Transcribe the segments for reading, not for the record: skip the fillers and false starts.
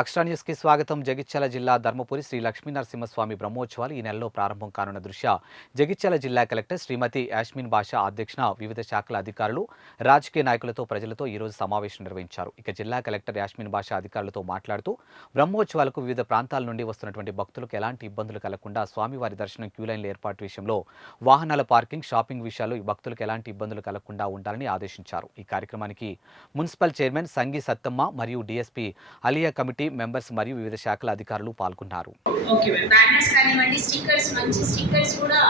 అక్షరా news కి స్వాగతం. జగిత్యాల జిల్లా ధర్మపురి శ్రీ లక్ష్మీనరసింహస్వామి బ్రహ్మోత్సవాలు ఈ నెలలో ప్రారంభం కానున్న దృష్ట్యా జగిత్యాల జిల్లా కలెక్టర్ శ్రీమతి యాస్మిన్ బాషా అధ్యక్షన వివిధ శాఖల అధికారులు, రాజకీయ నాయకులతో ప్రజలతో ఈ రోజు సమావేశం నిర్వహించారు. ఇక జిల్లా కలెక్టర్ యాస్మిన్ బాషా అధికారులతో మాట్లాడుతూ బ్రహ్మోత్సవాలకు వివిధ ప్రాంతాల నుండి వస్తున్నటువంటి భక్తులకు ఎలాంటి ఇబ్బందులు కలగకుండా స్వామివారి దర్శనం క్యూలైన్ల ఏర్పాటు విషయంలో వాహనాల పార్కింగ్, షాపింగ్ విషయాలు భక్తులకు ఎలాంటి ఇబ్బందులు కలగకుండా ఉండాలని ఆదేశించారు. ఈ కార్యక్రమానికి మున్సిపల్ చైర్మన్ సంగి సత్తమ్మ మరియు డీఎస్పీ అలియా కమిటీ మెంబర్స్ మరియు వివిధ శాఖల అధికారులు పాల్గొన్నారు. Okay ma'am. బ్యానర్స్ కానివ్వండి, స్టిక్కర్స్, మంచి స్టిక్కర్స్ కూడా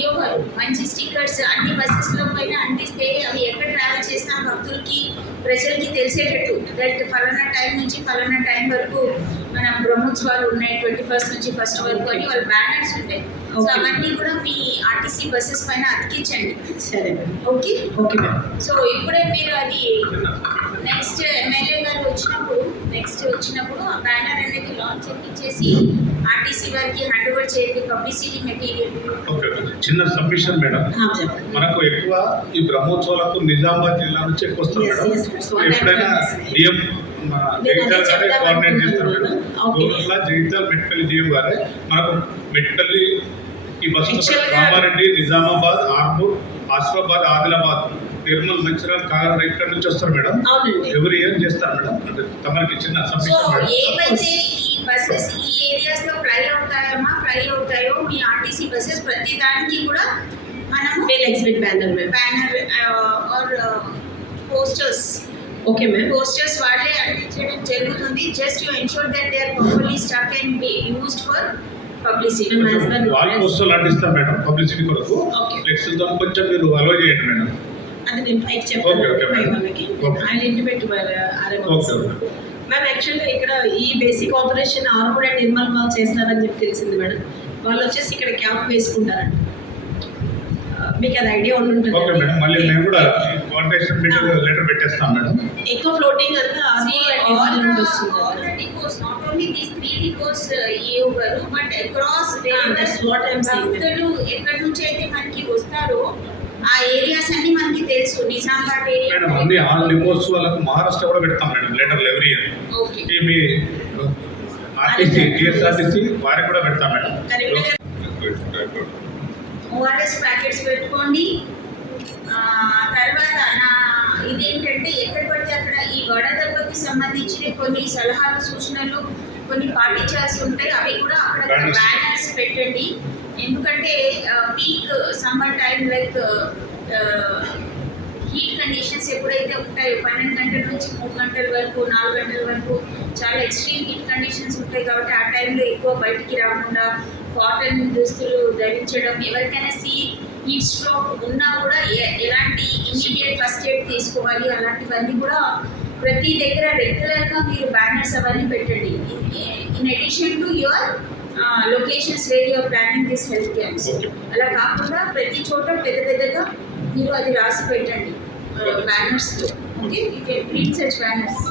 ఇవ్వగలరు. మంచి స్టిక్కర్స్ అన్ని బస్సెస్లో పైన అంటిస్తే అవి ఎక్కడ ట్రావెల్ చేసినా భక్తులకి, ప్రజలకి తెలిసేటట్టు దట్ ఫలానా టైం నుంచి ఫలానా టైం వరకు మన బ్రహ్మోత్సవాలు ఉన్నాయి, 21st నుంచి 1st వరకు అని వాళ్ళ బ్యానర్స్ ఉంటాయి. సో అవన్నీ కూడా మీ ఆర్టీసీ బస్సెస్ పైన అతికించండి. సరే ma'am. Okay okay ma'am. So ఇప్పుడే మీరు అది నెక్స్ట్ ఎమ్మెల్యే గారు వచ్చినప్పుడు ఆ బ్యానర్ అనేది లాంచ్ చేసి ఆర్టీసీ వారికి హ్యాండ్ ఓవర్ చేయండి పబ్లిసిటీ మెటీరియల్. ఓకే, చిన్న సబ్మిషన్ మేడం. మనకు ఎక్కువ ఈ బ్రహ్మోత్సవాలకు నిజామాబాద్ జిల్లా నుంచి ఎక్కువ వస్తుంది మేడం. ఎప్పుడైనా డిఎం జగిత్యాల కోఆర్డినేట్ చేస్తారు మేడం. జగిత్యాల మెట్పల్లి డిఎం గారే మనకు మెట్పల్లి ఈ బస్సు రామారెడ్డి, నిజామాబాద్, ఆర్మూర్, ఆసిఫాబాద్, ఆదిలాబాద్, నిర్మల్, మంచిర్యాల, కాకినాడ ఇక్కడ నుంచి వస్తారు మేడం. ఎవరి ఇయర్ చేస్తారు మేడం. అంటే తమకి చిన్న సబ్మిషన్. ఏవైతే ఈ బస్సెస్ ఈ ఏరియాస్ లో ఫ్లై అవుతాయో మీ ఆర్టీసీ బస్సెస్ ప్రతి దానికి కూడా మనం banner or posters, okay ma'am, posters వాళ్ళే అందించడం జరుగుతుంది. Just you ensure that they are properly stuck and be used for publicity. Wall పోస్టర్లు అందిస్తాం మేడం పబ్లిసిటీ కొరకు. ఫ్లెక్స్ కొంచెం మీరు అలో చేయండి మేడం. అది నేను పైకి చెప్తాను వాళ్ళకి. ఆయన ఇంటిమేట్ మ్యామ్. యాక్చువల్గా ఇక్కడ ఈ basic operation Armoor and Nirmal వాళ్ళు చేస్తారని చెప్పి తెలిసింది మేడం. వాళ్ళు వచ్చేసి ఇక్కడ క్యాంప్ వేసుకుంటారండి. మీకు అది ఐడియా ఉంటుంది. Okay madam. మళ్ళీ నేను కూడా కోఆర్డినేషన్ మీటింగ్ లెటర్ పెట్టేస్తాం మేడం. ఎక్కువ ఫ్లోటింగ్ అంతా ఆల్ నుండి వస్తుంది. నాట్ ఓన్లీ దీస్ 3 డిపోస్ ఇవ్వరు బట్ అక్రాస్ భక్తులు ఎక్కడి నుంచి అయితే మనకి వస్తారో ఆ ఏరియాస్ అన్ని మనకి తెలుసు. నిజామాబాద్ ఏరియా మేడం అన్ని ఆల్ డిపోస్ వాళ్ళకు మహారాష్ట్ర కూడా పెడతాం మేడం లెటర్లు ఎవ్రీ ఇయర్. ఓకే. మీ ఆర్టీసీ, టీఎస్ఆర్టీసీ వారికి కూడా పెడతాం మేడం. ఓఆర్ఎస్ ప్యాకెట్స్ పెట్టుకోండి. తర్వాత ఇదేంటంటే ఎక్కడ పడితే అక్కడ ఈ వడదెబ్బకి సంబంధించిన కొన్ని సలహాలు, సూచనలు కొన్ని పాటించాల్సి ఉంటాయి. అవి కూడా అక్కడ బ్యానర్స్ పెట్టండి. ఎందుకంటే peak summer time like heat conditions ఎప్పుడైతే ఉంటాయో 12 గంటల నుంచి 3 గంటల వరకు, 4 గంటల వరకు చాలా ఎక్స్ట్రీమ్ హీట్ కండిషన్స్ ఉంటాయి. కాబట్టి ఆ టైంలో ఎక్కువ బయటికి రాకుండా కాటన్ దుస్తులు ధరించడం, ఎవరికైనా హీట్ స్ట్రోక్ ఉన్నా కూడా ఎలాంటి ఇమీడియట్ ఫస్ట్ ఎయిడ్ తీసుకోవాలి అలాంటివన్నీ కూడా ప్రతి దగ్గర రెగ్యులర్గా మీరు బ్యానర్స్ అవన్నీ పెట్టండి. In addition to your locations where you're planning this health camps. అలా కాకుండా ప్రతి చోట పెద్దగా మీరు అది రాసి పెట్టండి బ్యానర్స్లో. Okay, you can print such banners.